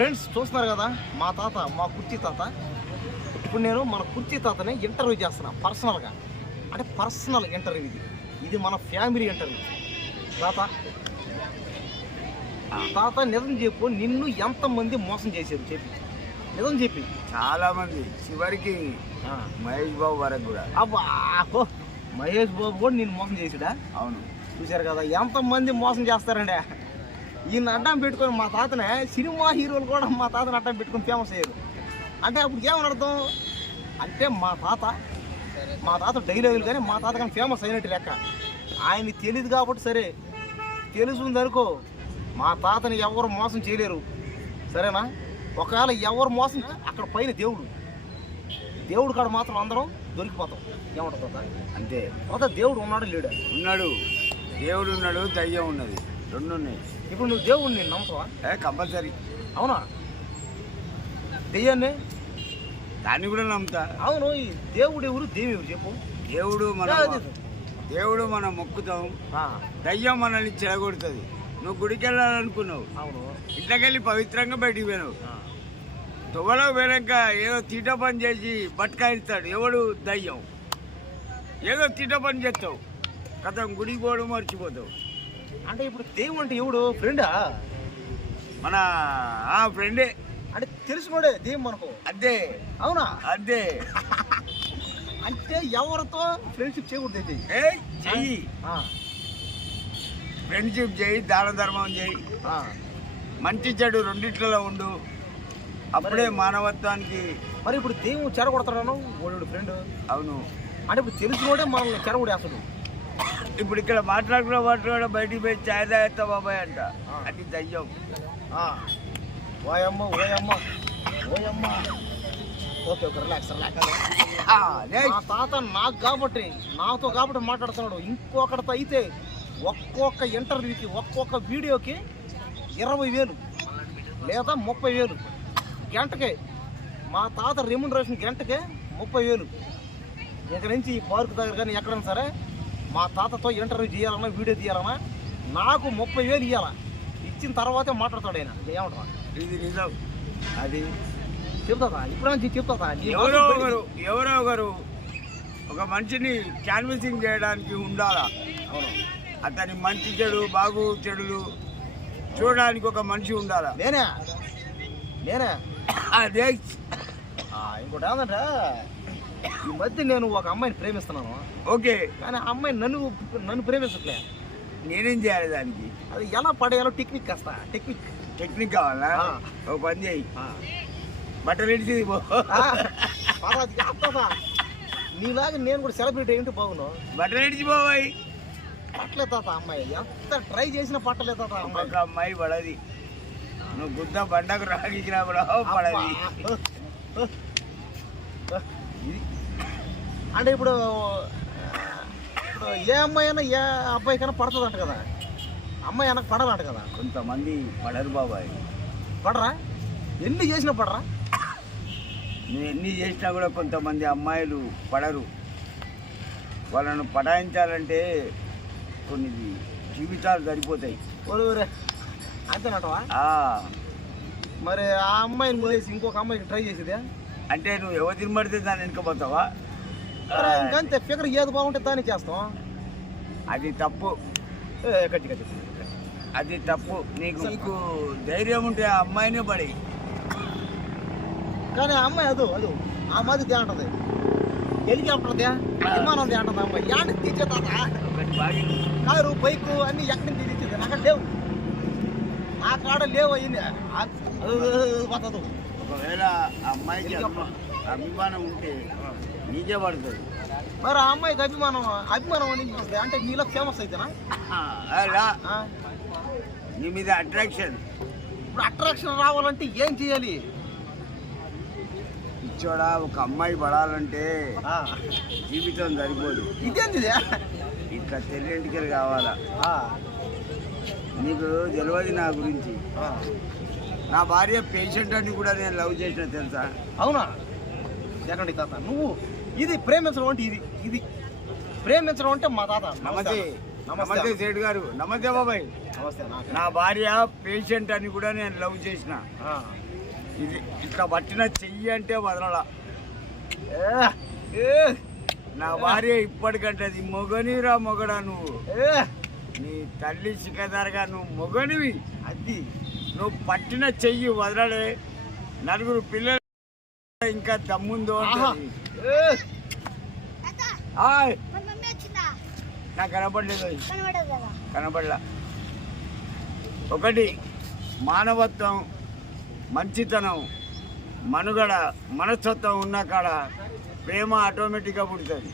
Friends చూస్తున్నారు కదా మా తాత, మా కుర్చీ తాత. ఇప్పుడు నేను మన కుర్చీ తాతని ఇంటర్వ్యూ చేస్తున్నా పర్సనల్గా. అంటే పర్సనల్ ఇంటర్వ్యూ ఇది మన ఫ్యామిలీ ఇంటర్వ్యూ. తాత నిజం చెప్పు, నిన్ను ఎంతమంది మోసం చేశారు చెప్పి, నిజం చెప్పి. చాలా మంది, చివరికి మహేష్ బాబు వరకు కూడా. అబ్బా, మహేష్ బాబు కూడా నేను మోసం చేసాడా? అవును, చూశారు కదా ఎంతమంది మోసం చేస్తారండి. ఈయన అడ్డం పెట్టుకొని మా తాతనే సినిమా హీరోలు కూడా మా తాతని అడ్డం పెట్టుకొని ఫేమస్ అయ్యారు. అంటే అప్పుడు ఏమని అర్థం అంటే మా తాత డైలాగులు కానీ మా తాత కానీ ఫేమస్ అయినట్టు లెక్క. ఆయనకి తెలియదు కాబట్టి సరే, తెలుసుందనుకో మా తాతని ఎవరు మోసం చేయలేరు, సరేనా? ఒకవేళ ఎవరు మోసం, అక్కడ పైన దేవుడు కాడ మాత్రం అందరం దొరికిపోతాం. ఏమంటుంది అంతే. దేవుడు ఉన్నాడు లేడా? ఉన్నాడు, దేవుడు ఉన్నాడు, దయ్యం ఉన్నది, రెండు ఉన్నాయి. ఇప్పుడు నువ్వు దేవుడిని నేను నమ్ముతావా? కంపల్సరీ. అవునా? దెయ్యాన్ని దాన్ని కూడా నమ్ముతా. అవును. ఈ దేవుడు ఎవరు, దేవి ఎవరు చెప్పు. దేవుడు మనం మొక్కుతాం, దయ్యం మనల్ని చెడగొడుతుంది. నువ్వు గుడికి వెళ్ళాలనుకున్నావు, అవును, ఇంట్లోకెళ్ళి పవిత్రంగా బయటికి పోయినావు, తువ్వలో పోయాక ఏదో తీట పని చేసి బట్కాయిస్తాడు ఎవడు, దయ్యం. ఏదో తీట పని చేస్తావు, కథం గుడికి పోవడం మర్చిపోతావు. అంటే ఇప్పుడు దేవుడు అంటే ఎవడు? ఫ్రెండా? మన ఫ్రెండే. అంటే తెలుసుకోడే దేవు మనకు. అదే. అవునా? అదే. అంటే ఎవరితో ఫ్రెండ్షిప్ చేయకూడదు. చెయ్యి, ఫ్రెండ్షిప్ చేయి, దాన ధర్మం చేయి, మంచి చెడు రెండిట్లలో ఉండు, అప్పుడే మానవత్వానికి. మరి ఇప్పుడు దేవుడు చెరగొడతాడు ఓడు ఫ్రెండ్. అవును. అంటే ఇప్పుడు తెలుసుకోడే మనల్ని చెరగొడేస్తాడు. ఇప్పుడు ఇక్కడ మాట్లాడుకున్న బయటికి పోయి ఛాయ్ తాగేస్తా బాబాయ్ అంట, అది దయ్యం. ఓయమ్మ ఓయమ్మ ఓయమ్మ. Okay, relax. మా తాత నాతో కాబట్టి మాట్లాడుతున్నాడు. ఇంకొకటితో అయితే ఒక్కొక్క ఇంటర్వ్యూకి, ఒక్కొక్క వీడియోకి 20,000 లేదా 30,000 గంటకే. మా తాత రెమ్యునరేషన్ గంటకే 30,000. ఇక్కడ నుంచి ఈ పార్క్ దగ్గర కానీ ఎక్కడైనా సరే మా తాతతో ఇంటర్వ్యూ చేయాలన్నా, వీడియో తీయాలన్నా నాకు 30,000 ఇవ్వాలా. ఇచ్చిన తర్వాతే మాట్లాడతాడు ఆయన. ఏమంటారా? ఇది నిజం. అది చెప్తా ఇప్పుడు చెప్తా. ఎవరో ఒకరు ఒక మనిషిని క్యాన్వసింగ్ చేయడానికి ఉండాలా. అవును. అతని మంచి చెడు, బాగు చెడులు చూడడానికి ఒక మనిషి ఉండాలా. నేనే అదే. ఇంకోటి ఏంటంటే, ఈ మధ్య నేను ఒక అమ్మాయిని ప్రేమిస్తున్నాను. ఓకే. కానీ ఆ అమ్మాయి నన్ను ప్రేమించట్లే. నేనేం చేయాలి దానికి? అది ఎలా పడేయాలో టెక్నిక్ కావాలా? ఒక పని చేయి, బట్టలు ఇడిచి నీలాగా నేను కూడా సెలబ్రిటీ ఏంటి బాగును. బట్టలు ఇడిచిపోవాయి. పట్టలే తాత అమ్మాయి, ఎంత ట్రై చేసినా పట్టలే తాత. ఒక అమ్మాయి పడది, నువ్వు గుద్ద బండకు రాగించినా కూడా పడది. అంటే ఇప్పుడు ఏ అమ్మాయి అయినా ఏ అబ్బాయికైనా పడుతుంది అంట కదా, అమ్మాయి వెనక పడాలంట కదా. కొంతమంది పడరు బాబాయ్. పడరా? ఎన్ని చేసినా పడరా? నువ్వు ఎన్ని చేసినా కూడా కొంతమంది అమ్మాయిలు పడరు. వాళ్ళను పటాయించాలంటే కొన్ని జీవితాలు సరిపోతాయి. ఒరే అంతేనటవా? మరి ఆ అమ్మాయిని వదిలేసి ఇంకొక అమ్మాయికి ట్రై చేసేదే అంటే నువ్వు ఎవరు తినబడితే దాన్ని వెనుకపోతావా? ఇంకంతే. ఫిగర్ ఏది బాగుంటే దాన్ని చేస్తాం. అది తప్పు. అది తప్పు. నీకు ధైర్యం ఉంటే ఆ అమ్మాయినే పడి. కానీ ఆ అమ్మాయి అదు ఆ మాది తేంటది, హెలికాప్టర్ విమానం తేంటది. అమ్మాయి యాన్ని తీసేదా? కారు, బైకు అన్ని ఎక్కడి నుంచి తీసేది? అక్కడ లేవు, నా కాడ లేవు. అయింది పోతుంది. ఒకవేళ అమ్మాయికి అభిమానం ఉంటే నీకే పడుతుంది. మరి ఆ అమ్మాయికి అభిమానం అంటే నీలో ఫేమస్ అయితేనా? నీ మీద అట్రాక్షన్. ఇప్పుడు అట్రాక్షన్ రావాలంటే ఏం చేయాలి? ఇచ్చోడా, ఒక అమ్మాయి పడాలంటే జీవితం సరిపోదు. ఇదేంది? ఇట్లా తెల్లింటికి కావాలా. నీకు తెలియదు నా గురించి. నా భార్య పేషెంట్ అని కూడా నేను లవ్ చేసిన, తెలుసా? అవునా? ఎక్కడి తాత నువ్వు ఇది ప్రేమించడం అంటే ఇది ప్రేమించడం అంటే మా తాత. నమస్తే. నమస్తే సేటు గారు. నమస్తే బాబాయ్. నమస్తే. నా భార్య పేషెంట్ అని కూడా నేను లవ్ చేసిన. ఇది ఇట్లా పట్టిన చెయ్యి అంటే వదలలా. నా భార్య ఇప్పటికంటే అది మొగనిరా మొగడా నువ్వు. నీ తల్లి సికదారుగా నువ్వు మొగనివి. అది నువ్వు పట్టిన చెయ్యి వదలడే. నలుగురు పిల్లలు ఇంకా దమ్ముందో నాకు కనపడలేదు. కనపడలా. ఒకటి మానవత్వం, మంచితనం, మనుగడ, మనస్తత్వం ఉన్న కాడ ప్రేమ ఆటోమేటిక్గా పుడుతుంది.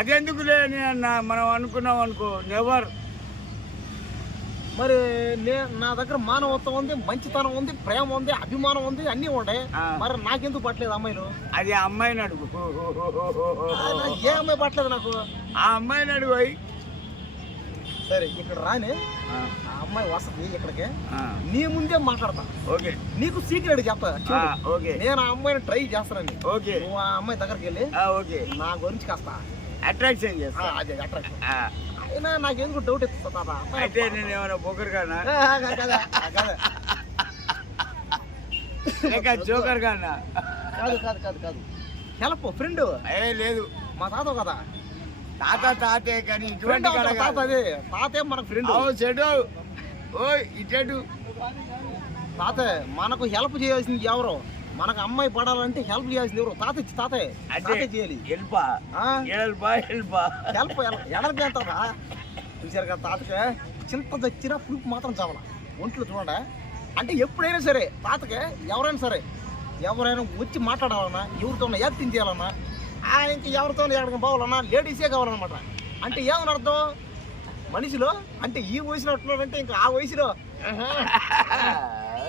అదెందుకు లేని అన్న మనం అనుకున్నాం అనుకో, నెవర్. మరి నా దగ్గర మానవత్వం ఉంది, మంచితనం ఉంది, ప్రేమ ఉంది, అభిమానం ఉంది, అన్నీ ఉంటాయి. మరి నాకెందుకు పట్టలేదు అమ్మాయిలు? అది ఆ అమ్మాయిని అడుగు. ఏ అమ్మాయి పట్టలేదు నాకు? ఆ అమ్మాయిని అడుగు. సరే ఇక్కడ రాని, ఆ అమ్మాయి వస్తుంది ఇక్కడికి, నీ ముందే మాట్లాడతా. ఓకే. నీకు సీక్రెట్ చెప్తా. ఓకే. నేను ఆ అమ్మాయిని ట్రై చేస్తానండి. ఓకే. నువ్వు ఆ అమ్మాయి దగ్గరికి వెళ్ళి ఓకే నా గురించి కాస్త అట్రాక్షన్ చేస్తా. అదే అట్రాక్షన్. అయినా నాకెందుకు డౌట్ ఎత్తుతా. అయితే నేను ఏమైనా బోకర్ కానా లేక జోకర్ కానా? కాదు కాదు కాదు కాదు. Help friend. లేదు, మా తాత కదా. తాతే కానీ ఇటువంటి తాత అదే తాతే మనకు ఫ్రెండ్. చెడు ఓ ఇటు తాత మనకు హెల్ప్ చేయాల్సింది ఎవరు? మనకు అమ్మాయి పడాలంటే హెల్ప్ చేయాల్సింది ఎవరు? తాతే చేయాలి. హెల్ప్ చేస్తావా? చూసారు కదా తాతకే చింత తెచ్చినా పులుపు మాత్రం చావాల ఒంట్లో చూడండి. అంటే ఎప్పుడైనా సరే తాతకే ఎవరైనా సరే ఎవరైనా వచ్చి మాట్లాడాలన్నా, ఎవరితో యాక్టింగ్ చేయాలన్నా, ఇంకా ఎవరితో ఎక్కడికి పోవాలన్నా లేడీసే కావాలన్నమాట. అంటే ఏమని అర్థం? మనిషిలో అంటే ఈ వయసులో ఉంటున్నాడంటే ఇంకా ఆ వయసులో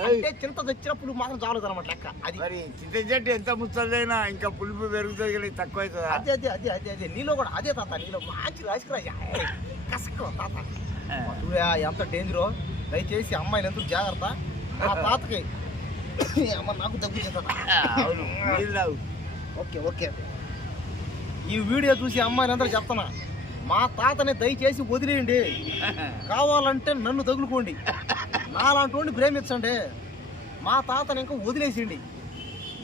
అంటే చింత తెచ్చినప్పుడు మాత్రం చాలదు అనమాట లెక్క. అది మరి చింత చెట్టు ఎంత ముచ్చదైనా ఇంకా పులుపు పెరుగుతుంది కానీ తక్కువ అవుతుంది. అదే అదే అదే అదే అదే నీలో కూడా అదే తాత. నీలో మంచి రాజకీయ కసక్కో తాత. ఎంత డేంజరో. దయచేసి అమ్మాయిలు ఎందుకు జాగ్రత్త. ఆ తాతకి అమ్మ నాకు దగ్గు చేస్తా. Okay okay. ఈ వీడియో చూసి అమ్మాయిలందరూ చెప్తున్నా, మా తాతని దయచేసి వదిలేయండి. కావాలంటే నన్ను తగులుకోండి, నాలాంటి వాడిని ప్రేమించండి. మా తాతని ఇంకా వదిలేసిండి.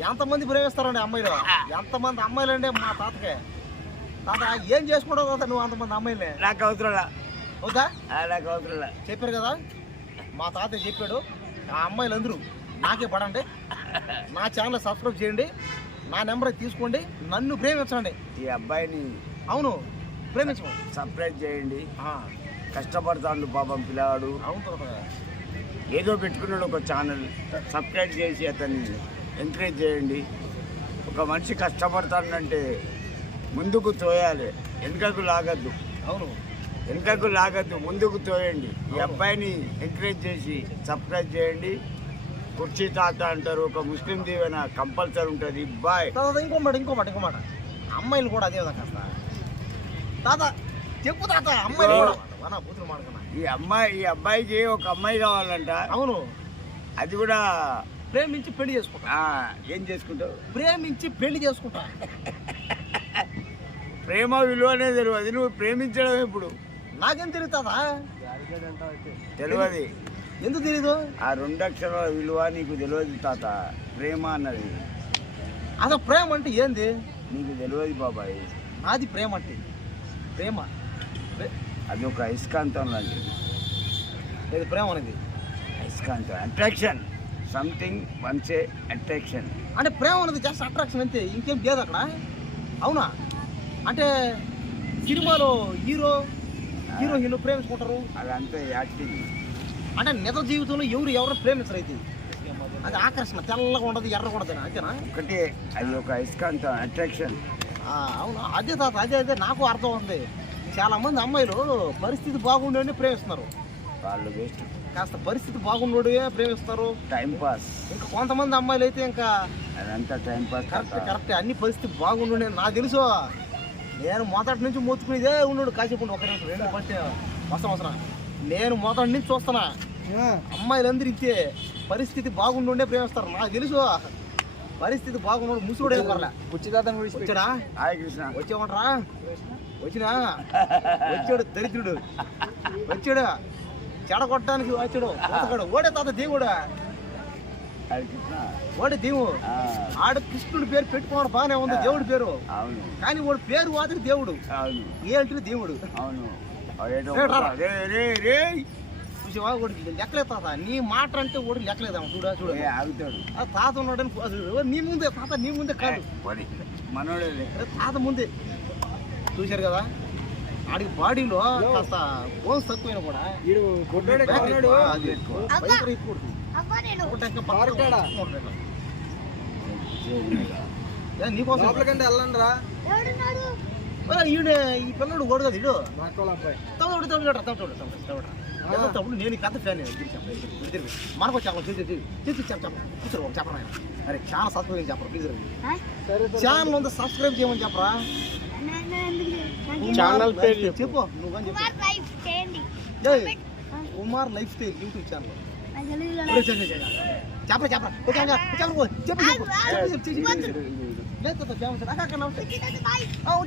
ఎంతమంది ప్రేమిస్తారండి అమ్మాయిలు? ఎంతమంది అమ్మాయిలు అండి మా తాతకే? తాత ఏం చేసుకుంటావు తాత నువ్వు అంతమంది అమ్మాయిలే? నాకు అవసరంలా. అవుదా? నాకు అవసరంలా. చెప్పారు కదా మా తాత చెప్పాడు. ఆ అమ్మాయిలు అందరూ నాకే పడండి. నా ఛానల్ సబ్స్క్రైబ్ చేయండి, నా నెంబర్ తీసుకోండి, నన్ను ప్రేమించండి. ఈ అబ్బాయిని అవును ప్రేమించండి, సబ్స్క్రైబ్ చేయండి. కష్టపడతాడు పాపం పిల్లవాడు. అవును ఏదో పెట్టుకున్నాడు ఒక ఛానల్. సబ్స్క్రైబ్ చేసి అతన్ని ఎంకరేజ్ చేయండి. ఒక మనిషి కష్టపడతాడంటే ముందుకు తోయాలి, వెనుకకు లాగద్దు. అవును వెనుకకు లాగద్దు, ముందుకు తోయండి. ఈ అబ్బాయిని ఎంకరేజ్ చేసి సబ్స్క్రైబ్ చేయండి. కుర్చీ తాత అంటారు, ఒక ముస్లిం దీవెన కంపల్సరీ ఉంటుంది. బాయ్. ఇంకో మాట అమ్మాయిలు కూడా అదే విధంగా కాస్త తాత చెప్పు తాత. అమ్మాయిలు కూడా బూతులు మాడుతున్నా. ఈ అబ్బాయికి ఒక అమ్మాయి కావాలంట. అవును. అది కూడా ప్రేమించి పెళ్లి చేసుకుంటా. ఏం చేసుకుంటావు? ప్రేమించి పెళ్లి చేసుకుంటా. ప్రేమ విలువ అనేది తెలియదు, నువ్వు ప్రేమించడం ఇప్పుడు నాకేం తెలుస్తుందా? తెలియదు. ఎందుకు తెలీదు? ఆ 2 అక్షరాల విలువ నీకు తెలియదు తాత. ప్రేమ అన్నది అసలు ప్రేమ అంటే ఏంది నీకు తెలియదు బాబాయ్. అది ప్రేమ అంటే ప్రేమ అది ఒక అయస్కాంతం లాంటి. ఇది ప్రేమ అనేది అయస్కాంతం, అట్రాక్షన్, సంథింగ్ వన్సే అట్రాక్షన్. అంటే ప్రేమ అనేది జస్ట్ అట్రాక్షన్ అంతే, ఇంకేం లేదు అక్కడ. అవునా? అంటే సినిమాలో హీరోయిన్ ప్రేమించుకుంటారు, అదంతా యాక్టింగ్. అంటే నిజ జీవితంలో ఎవరు ప్రేమించరు. అయితే అది ఆకర్షణ, తెల్లగా ఉండదు, ఎర్రగా ఉండదు, అంతేనా? ఒకటే, అది ఒక అయస్కాంతం, అట్రాక్షన్. అవును అదే తాత, అదే నాకు అర్థం ఉంది. చాలా మంది అమ్మాయిలు పరిస్థితి బాగుండే ప్రేమిస్తున్నారు. వాళ్ళు వేస్ట్. కాస్త పరిస్థితి బాగుండే ప్రేమిస్తారు, టైం పాస్. ఇంకా కొంతమంది అమ్మాయిలు అయితే ఇంకా అదంతా టైం పాస్. కరెక్ట్ అన్ని పరిస్థితి బాగుండే నాకు తెలుసు. నేను మొదటి నుంచి మొత్తుకునేదే ఉన్నాడు. కాసేపు ఒక నిమిషం 2 ఫస్ట్ వస్తాం. నేను మొదటి నుంచి చూస్తున్నా అమ్మాయిలందరూ ఇంతే పరిస్థితి బాగుండే ప్రేమిస్తారు. నాకు తెలుసు పరిస్థితి బాగున్నాడు. ముసుగుడే వచ్చాడా? హాయ్ కృష్ణ. వచ్చేమంటారా? వచ్చినా వచ్చాడు దరిద్రుడు వచ్చాడు చెడగొట్టడానికి వచ్చాడు పోతగాడు. ఓడే తాత దేవుడు ఓడే దేవుడు ఆడ కృష్ణుడి పేరు పెట్టుకోవడం బాగానే ఉంది దేవుడి పేరు. కానీ వాడు పేరు వాదికి దేవుడు ఏంటి దేవుడు చూసావా వాడికి లెక్కలేదు తాత. నీ మాట అంటే వాడికి లెక్కలేదాం చూడు ఆగుతాడు తాత ఉన్నాడని నీ ముందే తాత నీ ముందే కాదు మనోడే తాత ముందే చూశారు కదా. ఆడికి బాడీలో కాస్త బోన్స్ తక్కువైనా కూడా నీకోసం వెళ్ళండిరా ఈడ ఈ పిల్లడు ఓడు కదా ఇడు తప్పుడు నేను కథ ఫ్యాన్ మనకు కూర్చోరు చెప్పరా అరే చాలా సబ్స్క్రైబ్ చెప్పరా ప్లీజ్ ఛానల్ ఉంది సబ్స్క్రైబ్ చేయమని చెప్పరా. ఛానల్ పేరు చెప్పు నువ్వని చెప్పు. Kumar life style YouTube channel చెప్పరా చెప్పరా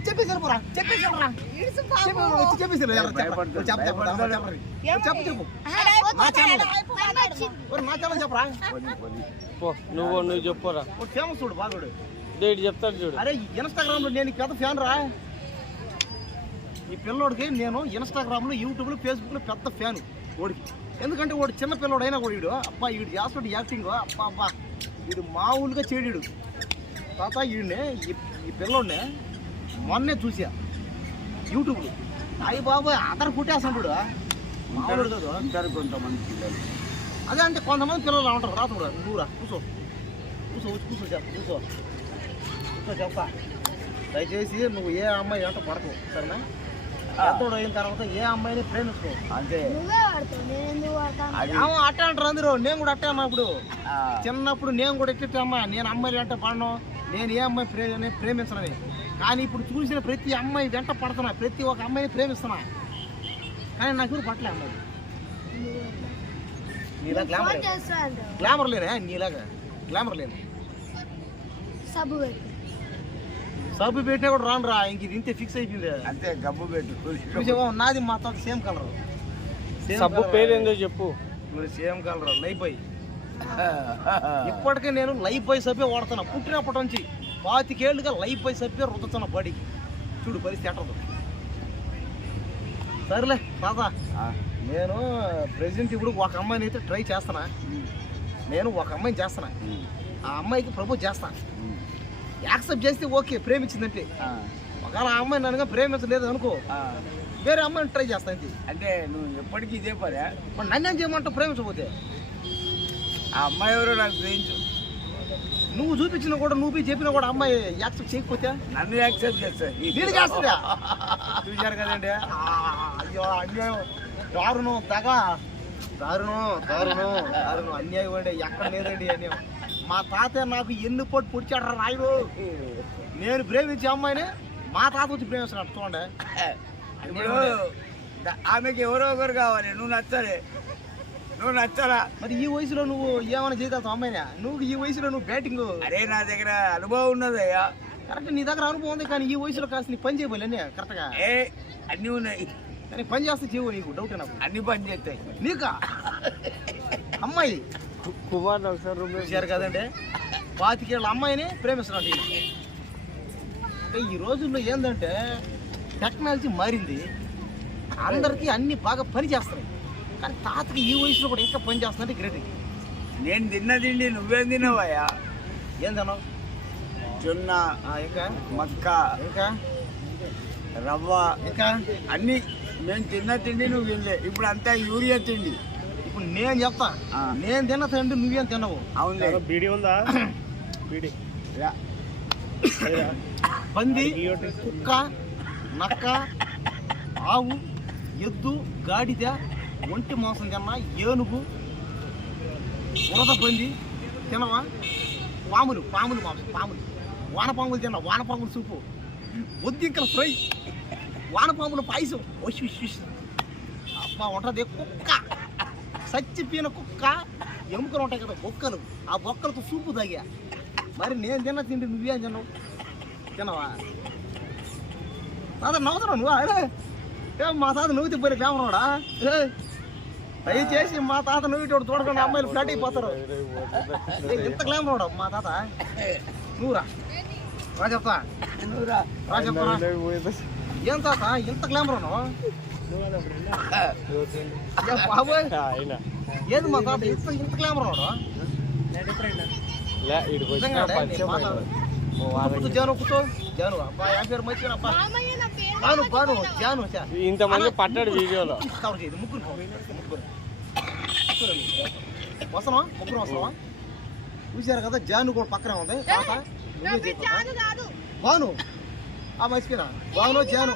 చెప్పేసారు పోరా చెప్పేసారు చెప్పరా నువ్వు చెప్పరా ఫేమస్ చూడు బాగుడు చెప్తాడు చూడు. అరే ఇన్స్టాగ్రామ్ లో నేను పెద్ద ఫ్యాన్ రా. ఈ పిల్లోడికి నేను ఇన్స్టాగ్రామ్ లో యూట్యూబ్ లో ఫేస్బుక్ లో పెద్ద ఫ్యాన్ ఓడికి. ఎందుకంటే వాడు చిన్న పిల్లోడు అయినా కూడా వీడు అబ్బా వీడు చేస్తాడు యాక్టింగ్ అబ్బా అబ్బా వీడు మామూలుగా చేయడు తాత. వీడినే ఈ పిల్లోడినే మొన్నే చూసా యూట్యూబ్లో. అయ్యి బాబాయ్ అందరు కుట్టేస్తాడు మామూలు కదా. ఉంటారు కొంతమంది పిల్లలు అదే అంటే కొంతమంది పిల్లలు ఉంటారు రాత కూడా. నువ్వురా కూర్చో కూర్చో కూర్చో చెప్ప కూర్చో కూర్చో చెప్ప. దయచేసి నువ్వు ఏ అమ్మాయి అంటే పడకు సరేనా. పెద్దోడు అయిన తర్వాత ఏ అమ్మాయిని ప్రేమించుకో అంతే. అట్టే అంటారు అందరూ. నేను కూడా అట్టే అన్నప్పుడు చిన్నప్పుడు నేను కూడా ఎట్టే అమ్మా నేను అమ్మాయి వెంట పడను నేను ఏ అమ్మాయి ప్రేమించనని. కానీ ఇప్పుడు చూసిన ప్రతి అమ్మాయి వెంట పడుతున్నా ప్రతి ఒక్క అమ్మాయిని ప్రేమిస్తున్నా. కానీ నాకు పట్టలే అమ్మాయి నీలా గ్లామర్ లేనే నీలాగా గ్లామర్ లేని సబ్బు పెట్టినా కూడా రాను రా. ఇంక ఇది ఇంతే ఫిక్స్ అయిపోయింది అంతే. గబ్బు పెట్టు చూసావా నాది మా తాత సేమ్ కలర్. సబ్బు పేరు ఏందో చెప్పు. Same colour Lifebuoy. ఇప్పటికే నేను లైఫ్ బాయ్ సబ్బే వాడుతున్నా. పుట్టినప్పటి నుంచి 25 ఏళ్ళుగా లైఫ్ బాయ్ సబ్బే రుద్దుతున్నా బాడీకి. చూడు పరిస్థితి ఎట్టదు. సరేలే తాత నేను ప్రెసెంట్ ఇప్పుడు ఒక అమ్మాయిని అయితే ట్రై చేస్తున్నా. నేను ఒక అమ్మాయిని చేస్తున్నా. ఆ అమ్మాయికి ప్రపోజ్ చేస్తా. యాక్సెప్ట్ చేస్తే ఓకే ప్రేమించిందంటే. ఒకవేళ ఆ అమ్మాయి నన్నుగా ప్రేమించలేదు అనుకో వేరే అమ్మాయిని ట్రై చేస్తా అంతే. అంటే నువ్వు ఎప్పటికీ ఇదే పరా. మరి నన్ను ఏం చేయమంటావు ప్రేమించకపోతే? ఆ అమ్మాయి ఎవరో నాకు గ్రహించు. నువ్వు చూపించినా కూడా నువ్వు చెప్పినా కూడా అమ్మాయి యాక్సెప్ట్ చేయకపోతే నన్ను యాక్సెప్ట్ చేస్తా. నేను చేస్తుందా చూశారు కదండి. అయ్యో అన్యాయం దారుణం తెగ దారుణం దారుణం దారుణం అన్యాయం అండి. ఎక్కడ లేదండి అన్యాయం. మా తాతయ్య నాకు ఎన్ని పొట్టు పొడిచాడు రాయుడు. నేను ప్రేమించే అమ్మాయిని మా తాత వచ్చి ప్రేమిస్తున్నాడు చూడండి. ఇప్పుడు ఆమెకి ఎవరో ఒకరు కావాలి. నువ్వు నచ్చాలి. నువ్వు నచ్చాలా? మరి ఈ వయసులో నువ్వు ఏమైనా చేయగలుగుతావు అమ్మాయినా? నువ్వు ఈ వయసులో నువ్వు బ్యాటింగ్. అరే నా దగ్గర అనుభవం ఉన్నదయ్యా. కరెక్ట్ నీ దగ్గర అనుభవం ఉంది. కానీ ఈ వయసులో కాస్త నీ పని చేయబోలే కరెక్ట్గా. అన్నీ ఉన్నాయి కానీ పని చేస్తే చేయవు. నీకు డౌట్ నాకు. అన్ని పని చేస్తాయి నీకా అమ్మాయి కుమార్ ఒకసారి చూశారు కదండి. 25 ఏళ్ళ అమ్మాయిని ప్రేమిస్తున్నాడు. అంటే ఈ రోజుల్లో ఏంటంటే టెక్నాలజీ మారింది. అందరికీ అన్ని బాగా పని చేస్తున్నాయి. కానీ తాతకి ఈ వయసులో కూడా ఇంకా పని చేస్తున్నట్టు గ్రేట్. నేను తిండి నువ్వేం తిన్నావయ్యా? ఏం తిన్నావు? జొన్న ఇంకా మక్క ఇంకా రవ్వ ఇంకా అన్ని నేను తిన్న తిండి నువ్వు తినలే. ఇప్పుడు అంతా యూరియా తిండి. ఇప్పుడు నేను చెప్తా నేను తిన్న తిండి నువ్వేం తినవు. అవునులే. బీడీ ఉందా? బీడీ పంది కుక్క నక్క ఆవు ఎద్దు గాడిద ఒంటి మాంసం తిన్నా ఏనుగు ఉరద పంది తినవా? పాములు మాంసం పాములు వానపాములు తిన్నా. వానపాములు సూపు బొద్దింకల ఫ్రై వానపాములు పాయసం అబ్బా ఉంటుంది. కుక్క చచ్చిపోయిన కుక్క ఎముకలు ఉంటాయి కదా బొక్కలు. ఆ బొక్కలతో సూపు తాగా. మరి నేను తిన్న తిండి నువ్వేం తిన్నావు? తినవా? తాత నవ్వుతున్నావు నువ్వు అరే మా తాత నువ్వుతే పోయి కెమెరాడా దయచేసి మా తాత నువ్వు చూడకుండా అమ్మాయిలు ఫ్లాట్ అయిపోతారు ఇంత కెమెరాడా మా తాత నువ్వు రా చెప్తా రా చెప్తా ఏం తాత ఇంత గ్లామర్ బాబోయ్ ఏది మా తాత ఇంత గ్లామర్ జాను కూర్చో జాను అబ్బా పేరు మంచిగా అబ్బా బాను బాను జాను ఇంతమంది పట్టాడు వీడియోలో కవర్ చేయదు ముగ్గురు వస్తున్నావా ముగ్గురు వస్తున్నావా చూసారు కదా జాను కూడా పక్కనే ఉంది తాత బాను ఆ మర్చిపోయినా బాను జాను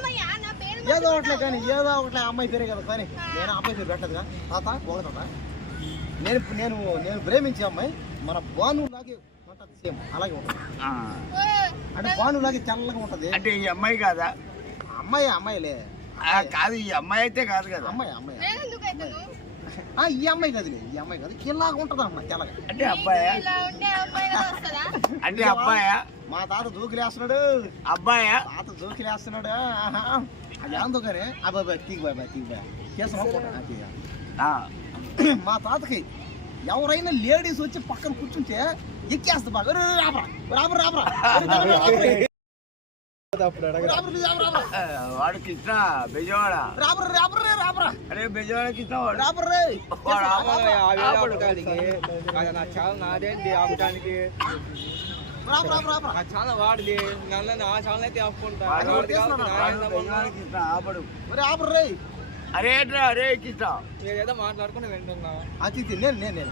ఏదో ఒకట్లే కానీ ఏదో ఒకట్లే అమ్మాయి పేరే కదా కానీ నేను అమ్మాయి పేరు పెట్టదుగా తాత ఒక తాత నేను నేను నేను ప్రేమించే అమ్మాయి మన బాను లాగే ఉంటుంది సేమ్ అలాగే ఉంటుంది అంటే బాను లాగే తెల్లగా ఉంటుంది అంటే ఈ అమ్మాయి కాదా? అమ్మాయిలే కాదు, ఈ అమ్మాయి అయితే కాదు కదా. అమ్మాయి ఈ అమ్మాయి కాదు ఈ అమ్మాయి కాదు ఇలాగ ఉంటుంది అమ్మాయి తెల్లగా. అంటే అబ్బాయా? అంటే అబ్బాయా? మా తాత జోకులేస్తున్నాడు. అబ్బాయా? తాత జోకులేస్తున్నాడు. అది అందుకనే అబ్బాయి తీగి బాయ్ మా తాతకి ఎవరైనా లేడీస్ వచ్చి పక్కన కూర్చుంటే ఎక్కేస్తా బాగా రాబరా వాడు కృష్ణ బెజవాడ. రాబరా అరే బెజవాడ కృష్ణ వాడు. నాదేంటి ఆపడానికి చాలా వాడిది నన్ను ఆ చాలా అయితే ఆపుకుంటా. ఆపడు. అరే అరే కృష్ణ ఏదో మాట్లాడుకుని వింటున్నా. నేను